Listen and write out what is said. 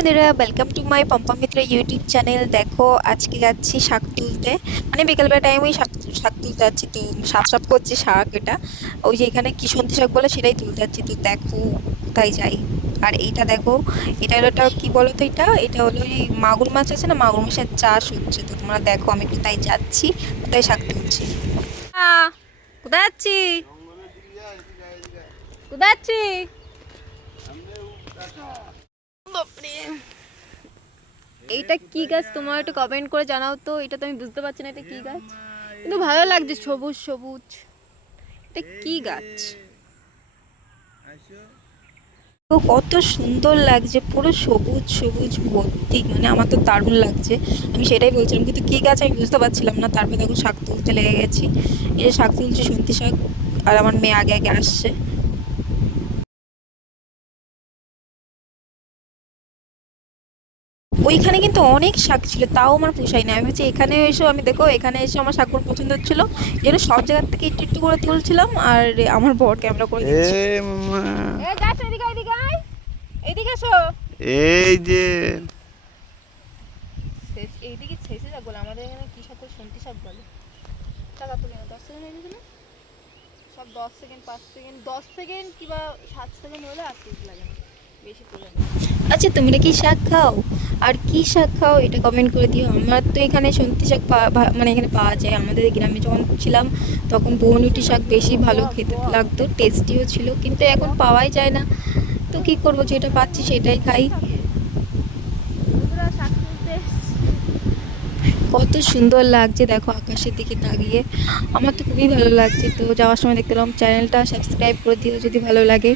বন্ধুরা, welcome to my Pampa Mitra YouTube channel. দেখো আজকে যাচ্ছি শাক তুলতে, মানে বিকেলবেলা টাইমেই শাক শাক তুলতে যাচ্ছি। তো সাফ সাফ করছি শাক, এটা ওই যে এখানে কিশন্তি শাক বলে সেটাই তুলতে যাচ্ছি। তো দেখো কোথায় যাই। আর এইটা দেখো, এটা হলো ওটা কি বলো তো, এটা এটা হলো এই মাগুর মাছ আছে না, মাগুর মাছের চাষ হচ্ছে। তো তোমরা দেখো আমি কোথায় যাচ্ছি, কোথায় শাক তুলছি। কোথায় যাচ্ছি, কোথায় যাচ্ছি? বাপরে, এইটা কি গাছ তোমার একটু কমেন্ট করে জানাও তো। এটা তো আমি বুঝতে পারছি না এটা কি গাছ, কিন্তু ভালো লাগছে সবুজ সবুজ। এটা কি গাছ? তো কত সুন্দর লাগছে, পুরো সবুজ সবুজ ভর্তি, মানে আমার তো দারুণ লাগছে। আমি সেটাই বলছিলাম, কিন্তু কি গাছ আমি বুঝতে পারছিলাম না। তারপরে দেখো শাক তুলতে লেগে গেছি। এই যে শাক তুলছি, শুনতি শাক। আর আমার মেয়ে আগে আগে আসছে। ওইখানে কিন্তু অনেক শাক ছিল, তাও আমার পোষায় না। আমি ভাবছি এখানে এসে, আমি দেখো এখানে এসে আমার শাকগুলো পছন্দ হচ্ছিলো, যেন সব জায়গার থেকে একটু একটু করে তুলছিলাম। আর আমার বর ক্যামেরা করে এ দিচ্ছে। মামা, এ যাস, এদিকে এদিকে আয়, এদিকে এসো। এই যে এইদিকে ছেঁচে শাক বলে, আমাদের এখানে কি শাক বলে, শুনতি শাক বলে। টাকা তুলে না, 10 সেকেন্ড হয়ে গেছে না? সব 10 সেকেন্ড, 5 সেকেন্ড, 10 সেকেন্ড কিংবা 7 সেকেন্ড হলে আর তুলতে লাগে না, বেশি তুলে না। আচ্ছা, তোমরা কি শাক খাও? আর কি শাক খাও এটা কমেন্ট করে দিও। আমার তো এখানে শুনতি শাক মানে এখানে পাওয়া যায়। আমাদের গ্রামে যখন ছিলাম তখন বউনুটি শাক বেশি ভালো খেতে লাগতো, টেস্টিও ছিল, কিন্তু এখন পাওয়াই যায় না। তো কি করবো, যেটা পাচ্ছি সেটাই খাই। কত সুন্দর লাগছে দেখো আকাশের দিকে তাকিয়ে, আমার তো খুবই ভালো লাগছে। তো যাওয়ার সময় দেখতে পেলাম, চ্যানেলটা সাবস্ক্রাইব করে দিও যদি ভালো লাগে।